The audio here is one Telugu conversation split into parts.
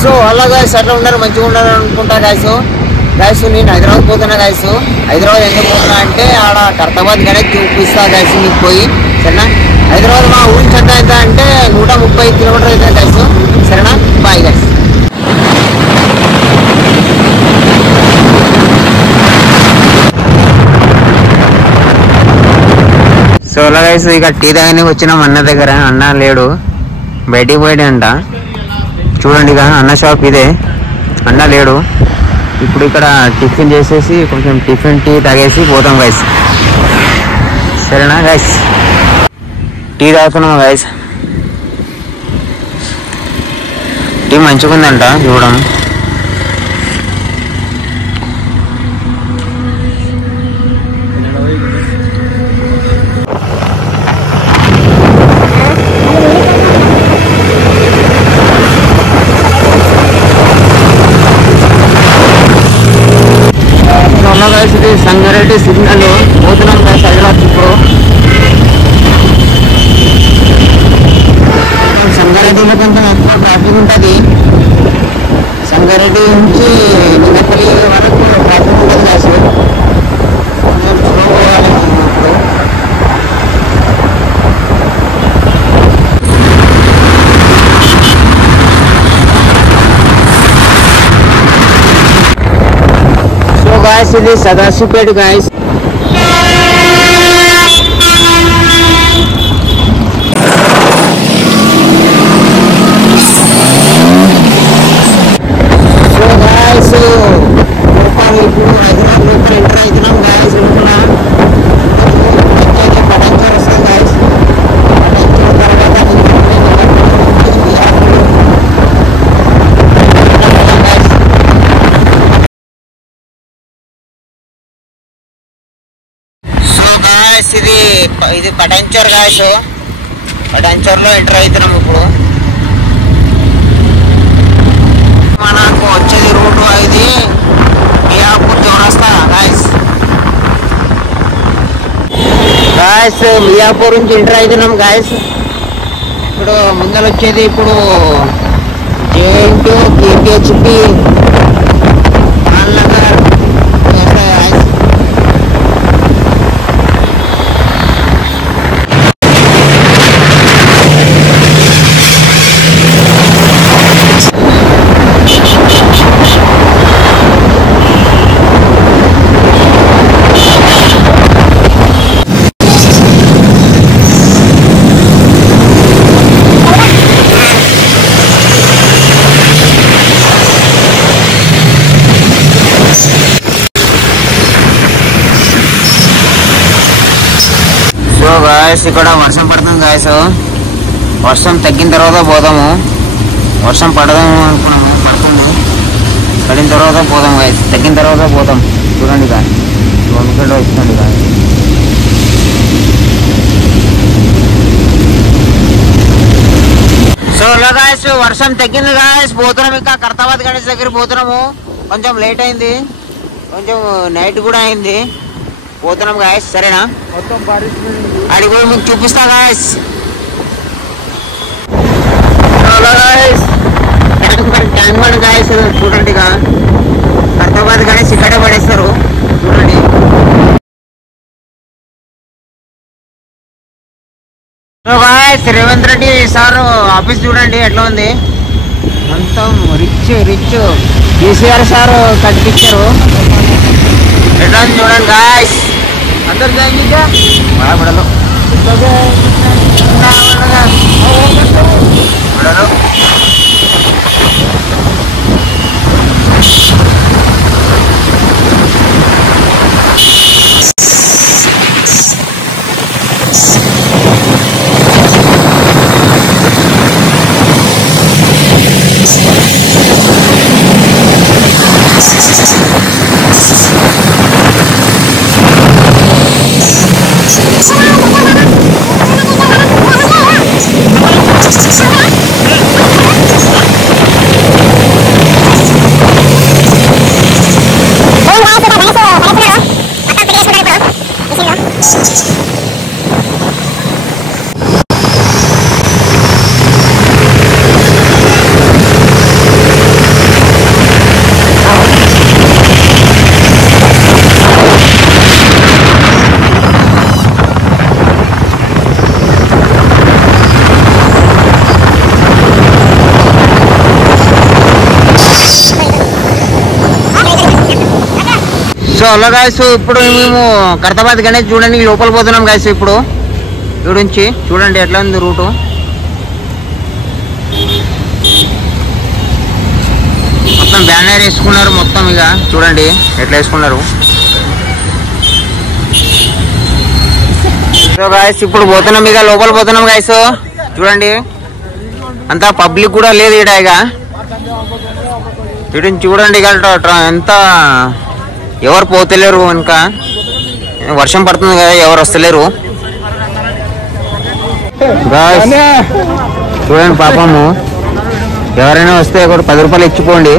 సో అలా గాయస్ ఎట్లా ఉన్నారు, మంచిగా ఉన్నారు అనుకుంటా గాయస్. గాయస్ నేను హైదరాబాద్ పోతున్నా గాయస్. హైదరాబాద్ ఎందుకు పోతున్నా అంటే ఆడ కర్తాబాద్ గానే చూపిస్తా గాయస్ మీకు పోయి, సరేనా. హైదరాబాద్ మా ఊరి నుంచి ఎంత అంటే 130 కిలోమీటర్ అవుతుంది గాయస్, సరేనా. Bye guys. సో అలా గాయస్ ఇక టీ తాగానే వచ్చినాం అన్న దగ్గర. అన్న లేడు, బయటికి పోయాడంట. చూడండి ఇక అన్న షాప్ ఇదే, అన్న లేడు. ఇప్పుడు ఇక్కడ టిఫిన్ చేసేసి కొంచెం టిఫిన్ టీ తాగేసి పోతాం గైస్, సరేనా గైస్. టీ తాగుతున్నాం గైస్. టీ మంచిగా ఉందంట చూడడం. ఇది సంగారెడ్డి సిగ్నల్ పోతున్నాం కదా హైదరాబాద్. ఇప్పుడు సంగారెడ్డిలో కొంచెం ఎక్కువ ట్రాఫిక్ ఉంటుంది. సంగారెడ్డి నుంచి నిన్నపల్లి వరకు ట్రాఫిక్ ఉంటుంది అసలు. కొంచెం స్లో పోవాలి ఇప్పుడు. गाइस ఇది సదాశివపేట గాయస్. సో గాయస్ ఇప్పుడు హైదరాబాద్ లోపల ఎంటర్ అవుతున్నాం గాయస్. పటాన్చెరు వస్తాం గాయస్. ఇది పటాన్చెరు గాయస్. పటాన్చెరులో ఎంటర్ అవుతున్నాం ఇప్పుడు. మనకు వచ్చేది రూట్ ఇది మియాపూర్ చౌరస్తా గాయస్. గాయస్ మియాపూర్ నుంచి ఎంటర్ అవుతున్నాం గాయస్. ఇప్పుడు ముందర వచ్చేది ఇప్పుడు జేఎన్టీ, కేపీహెచ్పి, నగర్. గాయస్ ఇక్కడ వర్షం పడుతుంది గాయస్. వర్షం తగ్గిన తర్వాత పోదాము. వర్షం పడదాము అనుకున్నాము, పడుతుంది. పడిన తర్వాత పోదాం గాయస్, తగ్గిన తర్వాత పోతాం. చూడండి గాయ 2 కిలో వచ్చిందండి గాయ. సో ఇలా గాయస్ వర్షం తగ్గింది గాయస్. పోతున్నాం ఇంకా కర్తాబాద్ గణేష్ దగ్గర పోతున్నాము. కొంచెం లేట్ అయింది, కొంచెం నైట్ కూడా అయింది. పోతున్నాం గాయస్, సరేనా. అడిగి కూడా మీకు చూపిస్తా గాయస్. ట్యాంక్ బండ్ గాయస్ చూడండి. ఇక కర్తాబాద్ గణేష్ ఇక్కడే పడేస్తారు చూడండి. Guys Revanth Reddy sir office చూడండి ఎట్లా ఉంది. మొత్తం రిచ్ రిచ్. కేసీఆర్ సార్ కట్టించారు. ఎట్లా ఉంది చూడండి గాయస్. अंदर जाएंगे क्या? बड़ा बड़ा लो बड़ा लो। హలో గాయస్, ఇప్పుడు మేము ఖైరతాబాద్ గణేష్ చూడండి లోపల పోతున్నాం గాయస్. ఇప్పుడు ఇక్కడ నుంచి చూడండి ఎట్లా ఉంది రూటు. మొత్తం బ్యానర్ వేసుకున్నారు మొత్తం, ఇక చూడండి ఎట్లా వేసుకున్నారు. సో గాయస్ ఇప్పుడు పోతున్నాం, ఇక లోపల పోతున్నాం గాయస్. చూడండి అంతా పబ్లిక్ కూడా లేదు ఇక ఇటు చూడండి. ఇక ఎంత ఎవరు పోతలేరు, ఇంకా వర్షం పడుతుంది కదా ఎవరు వస్తలేరు. చూడండి పాపము, ఎవరైనా వస్తే ఒక 10 రూపాయలు ఇచ్చిపోండి.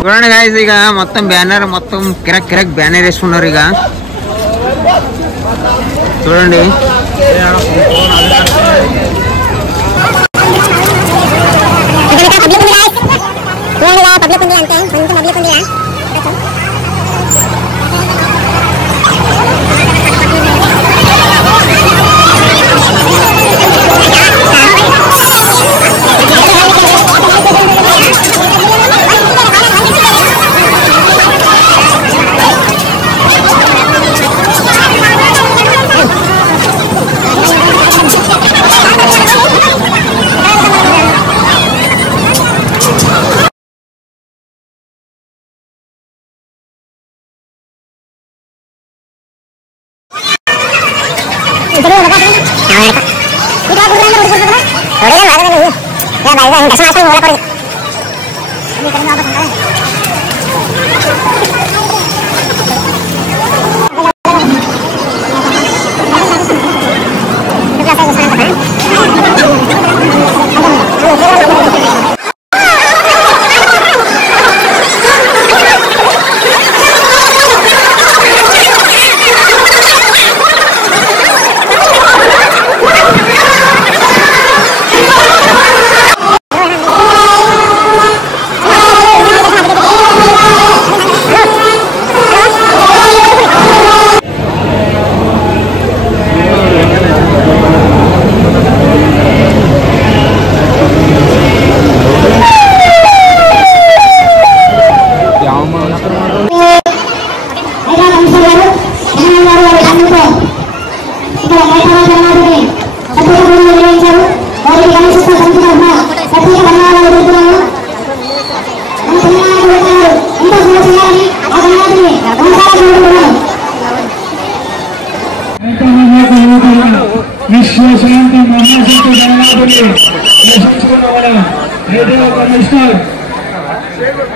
చూడండి గాయస్, ఇక మొత్తం బ్యానర్ మొత్తం కిరక్ బ్యానర్ వేసుకున్నారు. ఇక చూడండి విశ్వశాంతి మహాశక్తి కమిషనర్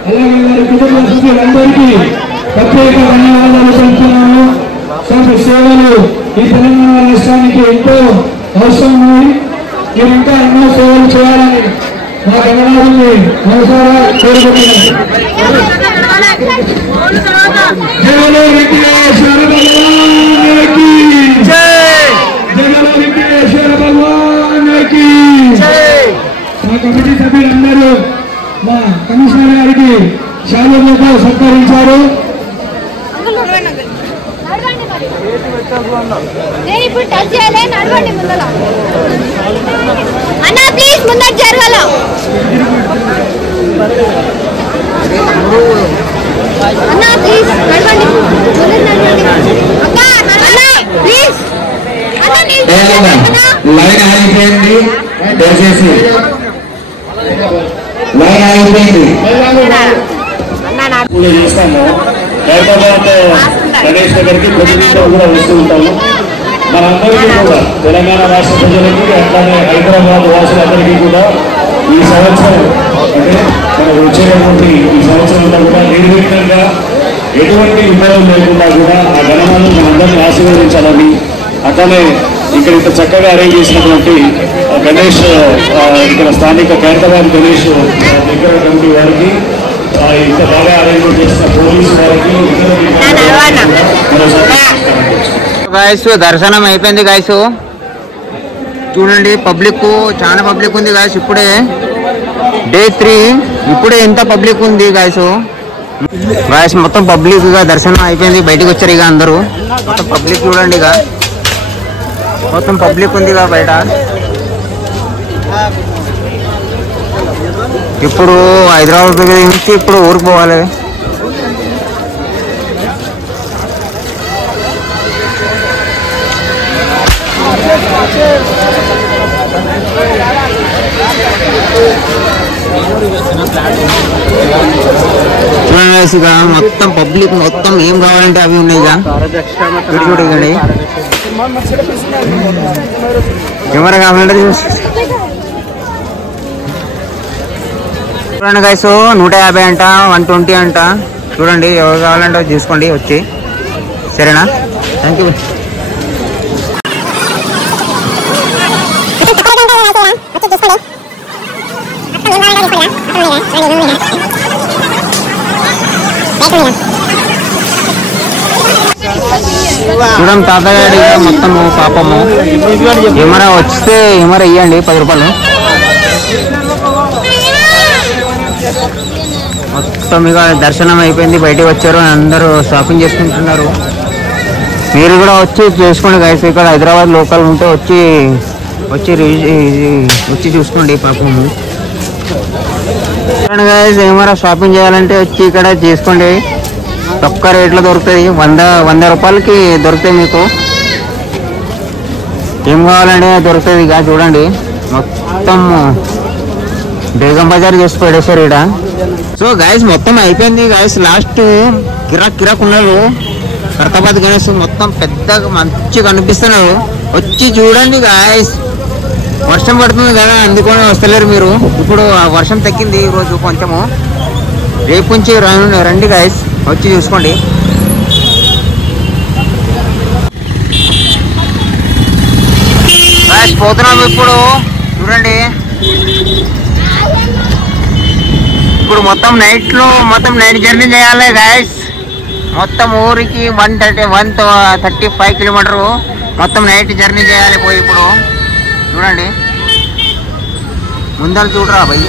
అలాగే వారి కుటుంబ సభ్యులందరికీ ప్రత్యేక ధన్యవాదాలు తెలుపుతున్నాను. సేవలు ఈ తెలంగాణ రాష్ట్రానికి ఎంతో అవసరం ఉన్నాయి. మీరు ఇంకా ఎన్నో సేవలు చేయాలని మా గణనాథుని మనసారా కోరుకుంటున్నాను. జగలో వెంకటేశ్వర భగవానికి జగలో వెంకటేశ్వర భగవానికి. మా కమిటీ సభ్యులందరూ మా కమిషనర్ గారికి శాలువలతో సత్కరించారు. లైన్ ఆగిపోయింది, దయచేసి లైన్ ఆగిపోయింది. చేస్తాము హైదరాబాద్ గణేష్ దగ్గరికి ప్రతినిధులు కూడా వస్తూ ఉంటాము. మనందరికీ కూడా తెలంగాణ రాష్ట్ర ప్రజలకి అట్లానే హైదరాబాద్ వాసులందరికీ కూడా ఈ సంవత్సరం అంటే మనకు వచ్చేటువంటి ఈ సంవత్సరం అంతా కూడా నిర్విఘ్నంగా ఎటువంటి ఇబ్బందులు లేకుండా కూడా ఆ గణనాలను మనందరినీ ఆశీర్వదించాలని, అట్లానే ఇక్కడ ఇంత చక్కగా అరేంజ్ చేసినటువంటి గణేష్ ఇక్కడ స్థానిక ఖైరతాబాద్ గణేష్ దగ్గర కమిటీ వారికి, ఇంత బాగా అరేంజ్మెంట్ చేసిన పోలీసు వారికి గాయస్ దర్శనం అయిపోయింది గాయస్. చూడండి పబ్లిక్ చాలా పబ్లిక్ ఉంది గాయస్. ఇప్పుడే డే 3, ఇప్పుడే ఎంత పబ్లిక్ ఉంది గాయస్. గాయస్ మొత్తం పబ్లిక్ గా దర్శనం అయిపోయింది, బయటకు వచ్చారు ఇక అందరూ. మొత్తం పబ్లిక్ చూడండి, ఇక మొత్తం పబ్లిక్ ఉంది ఇక బయట. ఇప్పుడు హైదరాబాద్ నుంచి ఇప్పుడు ఊరికి పోవాలి. చూడండి ఇక మొత్తం పబ్లిక్ మొత్తం ఏం కావాలంటే అవి ఉన్నాయి. ఇక చూడండి కెమెరా కావాలంటే చూడండి గైస్ 150 అంట 120 అంట. చూడండి ఎవరు కావాలంటే చూసుకోండి వచ్చి. సరేనా? Thank you. చూడండి తాతగాడి మొత్తము పాపము ఏమైనా వస్తే ఏమైనా ఇవ్వండి 10 రూపాయలు. మొత్తం ఇక దర్శనం అయిపోయింది, బయటకు వచ్చారు, అందరూ షాపింగ్ చేసుకుంటున్నారు. మీరు కూడా వచ్చి చేసుకోండి గైస్. ఇక్కడ హైదరాబాద్ లోకల్ ఉంటే వచ్చి చూసుకోండి పాపము. చూడండి గైస్ ఏమైనా షాపింగ్ చేయాలంటే వచ్చి ఇక్కడ చేసుకోండి. తక్కువ రేట్లో దొరుకుతాయి. 100 రూపాయలకి దొరుకుతాయి మీకు. ఏం కావాలంటే దొరుకుతుంది. ఇక చూడండి మొత్తం బేగం బజార్ చేసి పడేసారు ఇక్కడ. సో గైస్ మొత్తం అయిపోయింది గైస్. లాస్ట్ కిరాక్ ఉన్నారు. ఖైరతాబాద్ గణేష్ మొత్తం పెద్దగా మంచిగా కనిపిస్తున్నారు. వచ్చి చూడండి గైస్. వర్షం పడుతుంది కదా అందుకని వస్తలేరు మీరు. ఇప్పుడు వర్షం తగ్గింది ఈరోజు కొంచెము. రేపు నుంచి రండి గైస్, వచ్చి చూసుకోండి. గైస్ పోతున్నాము ఇప్పుడు. చూడండి ఇప్పుడు మొత్తం నైట్ జర్నీ చేయాలి గైస్. మొత్తం ఊరికి 135 కిలోమీటరు మొత్తం నైట్ జర్నీ చేయాలి పోయి. ఇప్పుడు చూడండి ముందర చూడరా భయ్.